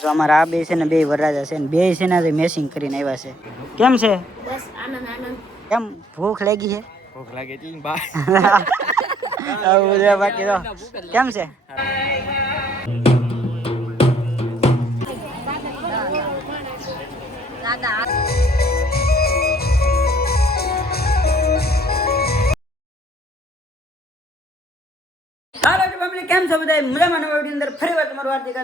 તો અમારા આ બે છે ને બે વરરાજા છે ને બે છે ને મેસિંગ કરીને આવ્યા છે. કેમ છે? બસ આનંદ આનંદ. કેમ ભૂખ લાગી છે? ભૂખ લાગે છે બા. આવું છે બાકી તો કેમ છે? કેમ છો બધા? મજામાં? નવા વિડીયો અંદર ફરી વાર તમારું હાર્દિક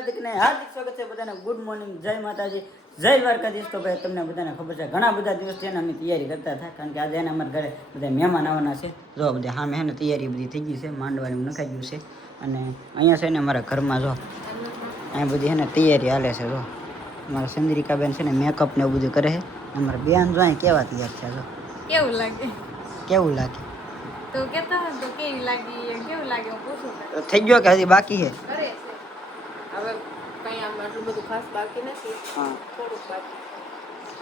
સ્વાગત છે બધાને. ગુડ મોર્નિંગ, જય માતાજી, જય દ્વારકાધીશ. તો ભાઈ તમને બધાને ખબર છે ઘણા બધા દિવસથી એને અમે તૈયારી કરતા હતા, કારણ કે આજે એને અમારા ઘરે બધા મહેમાન આવવાના છે. જો બધા સામે હે ને તૈયારી બધી થઈ ગઈ છે, માંડવાનું નખાઈ ગયું છે. અને અહીંયા છે ને અમારા ઘરમાં જો અહીંયા બધી છે ને તૈયારી હાલે છે. જો અમારા ચંદ્રિકાબેન છે ને મેકઅપ ને એવું બધું કરે છે. અમારા બેન જો અહીં કેવા તૈયાર છે. જો કેવું લાગે? કેવું લાગે તો કેતા હો તો કેવી લાગી, કેવું લાગે હું પૂછું. થઈ ગયો કે હજી બાકી છે? કરે છે હવે કઈ આમ આટલું બધું ખાસ બાકી નથી. હા, થોડુંક બાકી.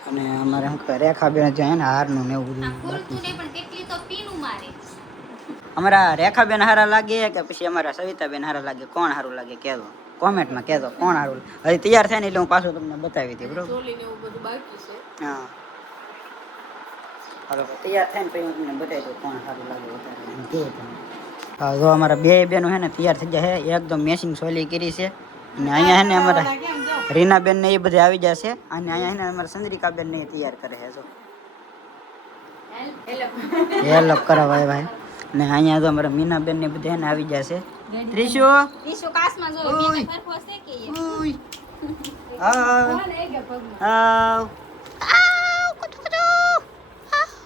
અને અમારે શું કહે રેખાબેન ત્યાં ને હારનું ને એવું બધું પૂરતું નહીં પણ કેટલી તો પીનું મારે. અમારા રેખાબેન હારા લાગે કે પછી અમારા સવિતાબેન હારા લાગે? કોણ સારું લાગે કહેજો કોમેન્ટમાં, કહેજો કોણ સારું લાગે. હજી તૈયાર થાય ને એટલે હું પાછું તમને બતાવી દઈ, બરોબર? ચોલીને એવું બધું બાકી છે. હા, હાલો તૈયાર થાય ને પછી હું તમને બતાવી દઉં કોણ સારું લાગે વધારે. હા, જો અમારા બે બેનો છે ને તૈયાર થઈ જાય છે, એકદમ મેચિંગ સોલી કરી છે. અને અહીંયા છે ને અમારા રીનાબેન ને એ બધે આવી જશે. અને અહીંયા છે ને અમારા ચંદ્રિકાબેન ને તૈયાર કરે છે. જો હેલ્પ કરાવાય ભાઈ. ને અહીંયા તો અમારા મીનાબેન ને બધા ને આવી જશે. ત્રિશુ કાસમાં જો મેને ફરફો છે કે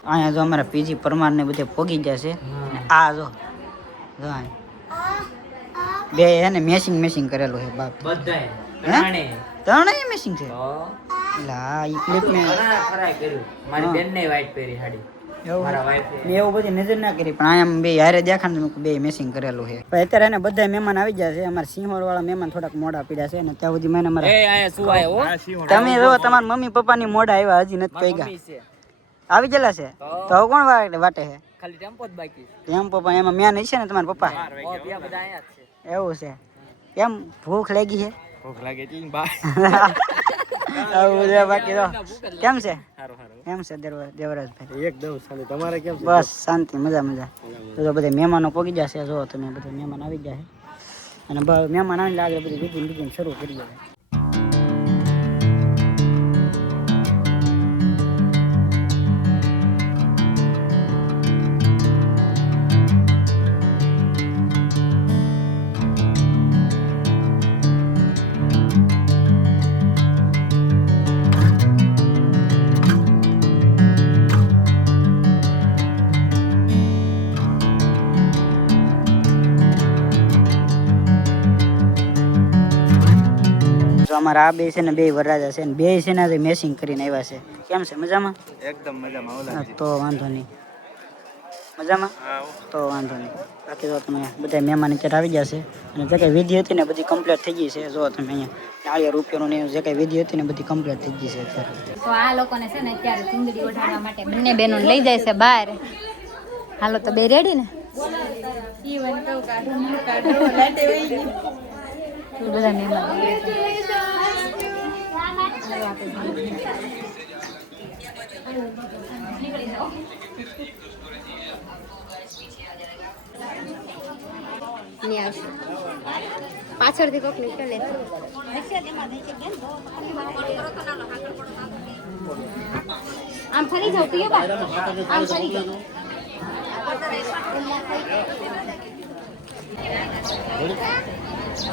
અહીંયા જો અમારા પીજી પરમાર ને બધે પોગી જશે. આ જો બે હે ને મેસિંગ કરેલું છે બાપ. ત્રણેય મેસિંગ છે. લા ઈ ક્લિપ મે મારી બેન ને વ્હાઈટ પહેરી સાડી. મેં એવું બધી નજર ના કરી, પણ આમ બે હારે દેખાણ બે મેસિંગ કરેલું છે. પણ અત્યારે એને બધા મહેમાન આવી ગયા છે. અમારા સિંહોર વાળા મહેમાન થોડાક મોડા પીડ્યા છે ને ત્યાં સુધી મને તમે જો તમારા મમ્મી પપ્પા ની મોડા આવ્યા હજી નથી પૈગા આવી ગયેલા છે. તો હવે કોણ વાટે છે? ખાલી ટેમ્પો જ બાકી. ટેમ્પો પણ એમાં મેન છે ને તમારા પપ્પા? બધા અહીંયા જ છે. એવું છે? કેમ ભૂખ લાગી છે? ભૂખ લાગે છે બા. આવું છે બાકી તો કેમ છે? સારું સારું. કેમ છે દેવરાજભાઈ? એકદમ શાંતિ. તમારે કેમ છે? બસ શાંતિ, મજા. તો બધા મહેમાનો પહોંચી જશે. જો તમે બધા મહેમાન આવી જાય અને મહેમાન આવીને આગળ બધી વિધિન શરૂ કરી જાય. અમારા આ બે છે ને બે વરરાજા છે ને બે છે ને મેસિંગ કરીને આવ્યા છે. કેમ છે? મજામાં? એકદમ મજામાં. તો વાંધો નહીં, મજામાં તો વાંધો નહીં. બાકી તો તમે બધા મહેમાન અત્યારે આવી જશે. અને જે કંઈ વિધિ હતી ને બધી કમ્પ્લીટ થઈ ગઈ છે. જો તમે અહીંયા નાળિયેર રૂપિયાનું ને જે કંઈ વિધિ હતી ને બધી કમ્પ્લીટ થઈ ગઈ છે અત્યારે. તો આ લોકોને છે ને અત્યારે ચુંદડી ઓઢાડવા માટે બંને બહેનો લઈ જાય છે બહાર. હાલો તો બે રેડી ને? બધા મહેમાન પાછળથી કોક નીકળે. આમ ફરી જાવ પીએ બા, આમ ફરી જાવ.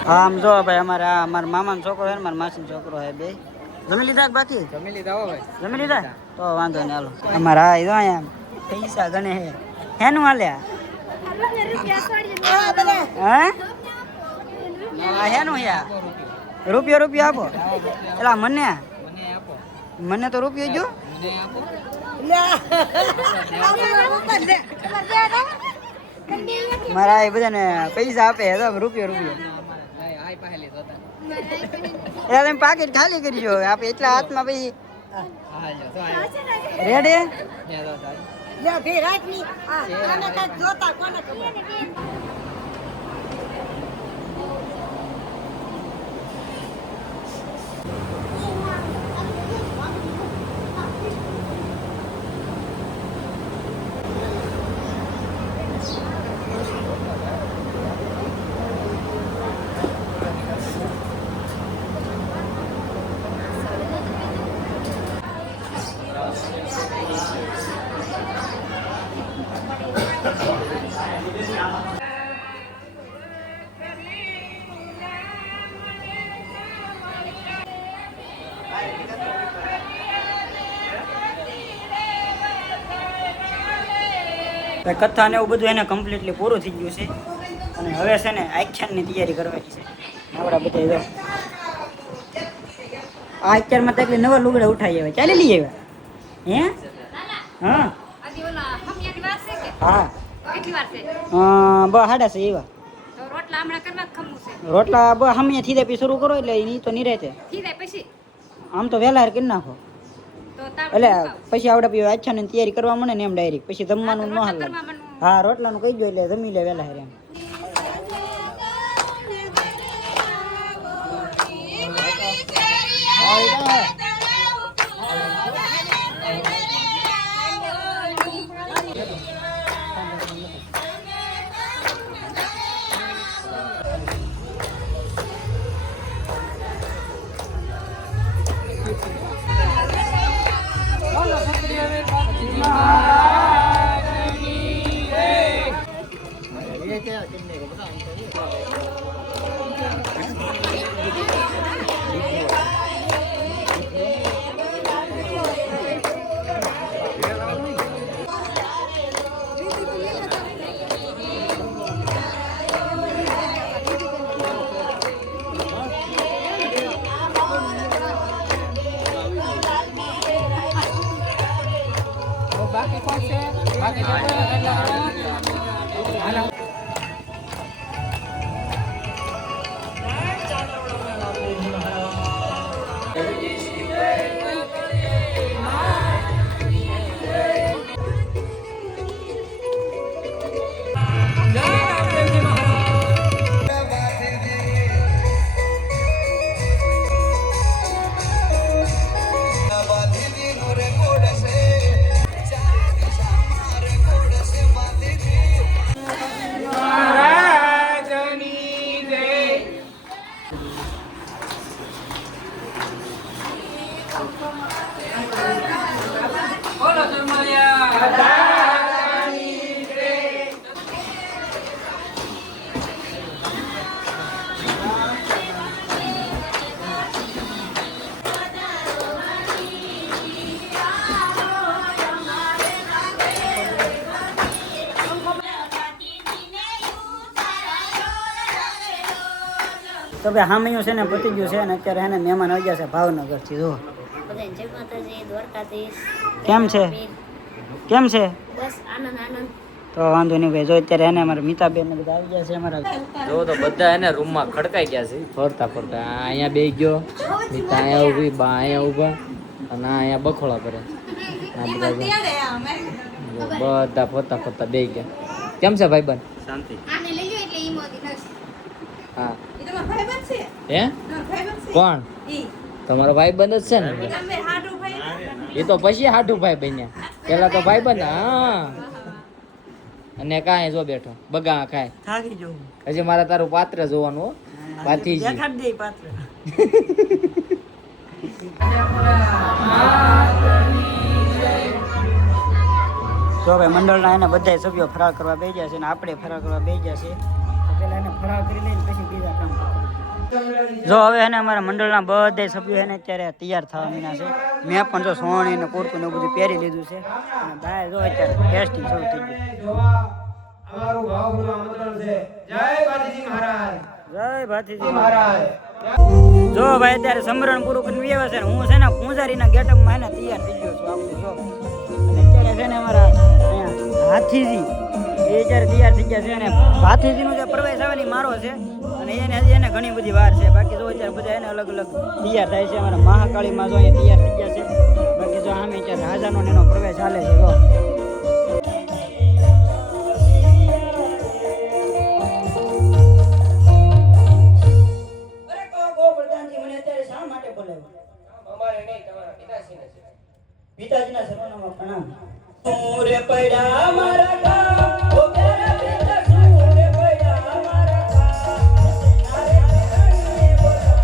હા, આમ જો ભાઈ અમારા મામાનો છોકરો છે ને મારા માસીનો છોકરો છે. બે જમી લીધા બાકી? જમી લીધા હો ભાઈ. જમી લીધા? તો વાંધો નહીં હાલો. અમારા આ જો અહીંયા પૈસા ગણે છે. હેનું હાલ્યા? હા હેનું યા રૂપિયો આપો. એલા મને તો રૂપિયો જો. મારા એ બધાને પૈસા આપે તો રૂપિયો. એટલે તમે પાકીટ ખાલી કરજો. આપે એટલા હાથમાં પછી રેડે. કથા ને એવું બધું એને કમ્પ્લીટલી પૂરું થઈ ગયું છે અને હવે છે ને આખ્યાનની તૈયારી કરવાની છે આપણા બધા જો આ આખ્યાનમાં તો એટલે નવા લુગડા ઉઠાઈ આવે ચાલી લઈ આવ્યા હે હા હા સાડા છે એવા રોટલા હમિયા થી પી શરૂ કરો એટલે એ તો નિરાતે આમ તો વહેલા કરી નાખો એટલે પછી આવડે પી આખ્યાની તૈયારી કરવા મળે ને એમ ડાયરેક્ટ પછી જમવાનું ન હાલ હા રોટલાનું કહી દો એટલે જમી લે વહેલા એમ તો ભાઈ હામિયું છે ને પતી ગયું છે અને અત્યારે એને મહેમાન આવી ગયા છે ભાવનગરથી જો કેમ છે કેમ છે તો વાંધો નહીં ભાઈ જો અત્યારે એને અમારા મિતાબેન ને બધા આવી ગયા છે અમારા જો તો બધા એને રૂમમાં ખડકાઈ ગયા છે ફરતા ફરતા આ અહીંયા બે ગયો મિતા અહીંયા ઊભી બા અહીંયા ઊભા અને આ અહીંયા બખોળા કરે આ બધા ફરતા ફરતા બે ગયા કેમ છે ભાઈબંધ શાંતિ હા હે કોણ તમારો ભાઈબંધ જ છે ને એ તો પછી હાઠું ભાઈ બન્યા પેલા તો ભાઈબંધ હા અને કાંઈ જો બેઠો બગા કાંઈ થાકી જવું હજી મારે તારું પાત્ર જોવાનું હો પાથીજી દેખાડ દે પાત્ર તો ભાઈ મંડળના એને બધા સભ્યો ફરાર કરવા બેસી ગયા છે અને આપણે ફરાર કરવા બેસી ગયા છે તો પેલા એને ફરાર કરી લઈને પછી બીજા કામ કરીએ. જો હવે એને અમારા મંડળના બધા સભ્યો એને અત્યારે તૈયાર થવા મીના છે મેં પણ જો સોણી ને કુર્તું ને બધું પહેરી લીધું છે અને બહાર જો અત્યારે ટેસ્ટિંગ શરૂ થઈ ગયું. અમારું ભાવપૂર્વક આમંત્રણ છે. જય ભાતીજી મહારાજ. જય ભાતીજી મહારાજ. જો ભાઈ અત્યારે સમરણ પૂરું કરીને વ્યવહાર છે હું છે ને પૂંજારીના ગેટઅપમાં એને તૈયાર થઈ ગયો છું આખું જો અને અત્યારે છે ને અમારા અહીંયા હાથીજી એ અત્યારે તૈયાર થઈ ગયા છે અને હાથીજીનો જે પ્રવેશ આવે ને ઈ મારો છે અને એને હજી એને ઘણી બધી વાર છે બાકી જો અત્યારે બધા એને અલગ અલગ તૈયાર થાય છે અમારા મહાકાળીમાં જો અહીંયા તૈયાર થઈ ગયા છે બાકી જો આમે અત્યારે રાજાનો ને એનો પ્રવેશ ચાલે છે જો પિતાજીના સર્વનામાં પ્રણામ. સૂર્ય પડ્યા મારા ગામ ઓ પ્યારા પિતા સૂર્ય પડ્યા મારા ગામ નારે નારે બોલાવો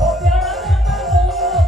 ઓ પ્યારા ઓ પ્યારા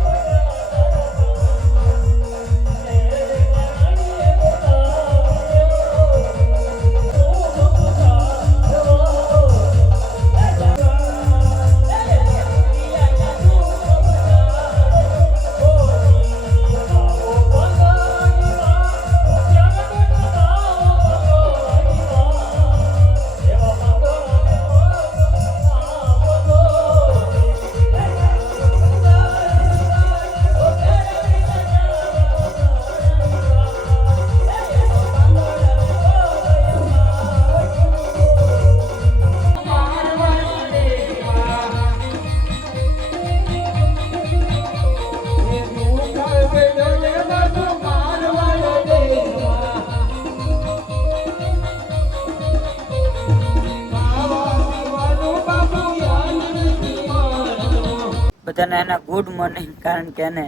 બધાને એના ગુડ મોર્નિંગ, કારણ કે એને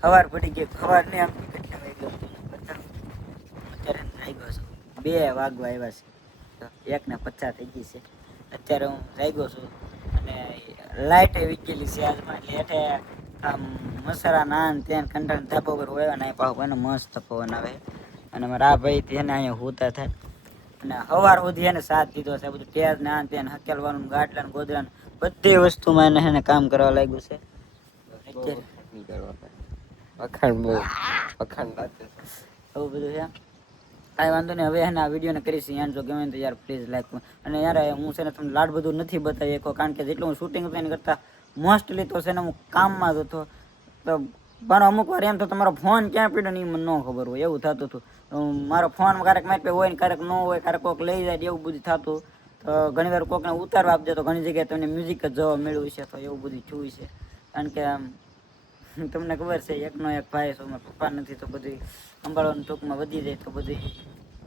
સવાર પડી ગઈ. સવાર ને આમ કેટલા વાગ્યા અત્યારે જાગ્યો છું 2 વાગવા આવ્યા છે, 1:50 થઈ ગઈ છે. અત્યારે હું જાગ્યો છું અને લાઇટ આવી ગયેલી છે આજમાં, એટલે હેઠે આમ મસાલા નાન ત્યાં કંટાળ ધાબા ઉપર હોય ને પાછું એને મસ્ત પવન આવે. અને મારા આ ભાઈ તેને અહીંયા હોતા થાય અને સવાર સુધી એને સાથ દીધો છે. બધું ટેજ ને આ ત્યાં હકેલવાનું, ગાટલા ને ગોદરા બધી વસ્તુમાં એને કામ કરવા લાગ્યું છે. વખાણ બહુ વખાણ આવું બધું છે. કાંઈ વાંધો નહીં, હવે એના વિડીયોને કરીશ યાર. જો ગમે તો યાર પ્લીઝ લાઈક. અને યાર હું છે ને તમને લાડ બધું નથી બતાવી શકો, કારણ કે જેટલું હું શૂટિંગ હતું એની કરતાં મોસ્ટલી તો છે ને હું કામમાં જ હતો. તો પણ અમુક વાર એમ તો તમારો ફોન ક્યાં પડ્યો ને એ મને ન ખબર હોય, એવું થતું હતું. મારો ફોન ક્યારેક મારી પાસે હોય ને ક્યારેક ન હોય, ક્યારેક કોઈક લઈ જાય એવું બધું થતું. તો ઘણી વાર કોઈકને ઉતારવા આપજે તો ઘણી જગ્યાએ તમને મ્યુઝિક જ જોવા મળ્યું છે. તો એવું બધું થયું છે, કારણ કે તમને ખબર છે એકનો એક ભાઈ છે, મારા પપ્પા નથી, તો બધું સંભાળવાનું ટૂંકમાં વધી જાય. તો બધું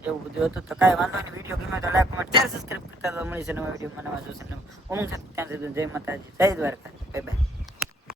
એવું બધું હતું. તો કાંઈ વાંધો નહીં, વિડીયો ગમે તો લાઈક કમેન્ટ શેર સબસ્ક્રાઈબ કરતા તો મળી છે નવા વિડીયો નવા જોશે. ઉમંગ સાથે ત્યાં સુધી જય માતાજી, જય દ્વારકા, બાય બાય.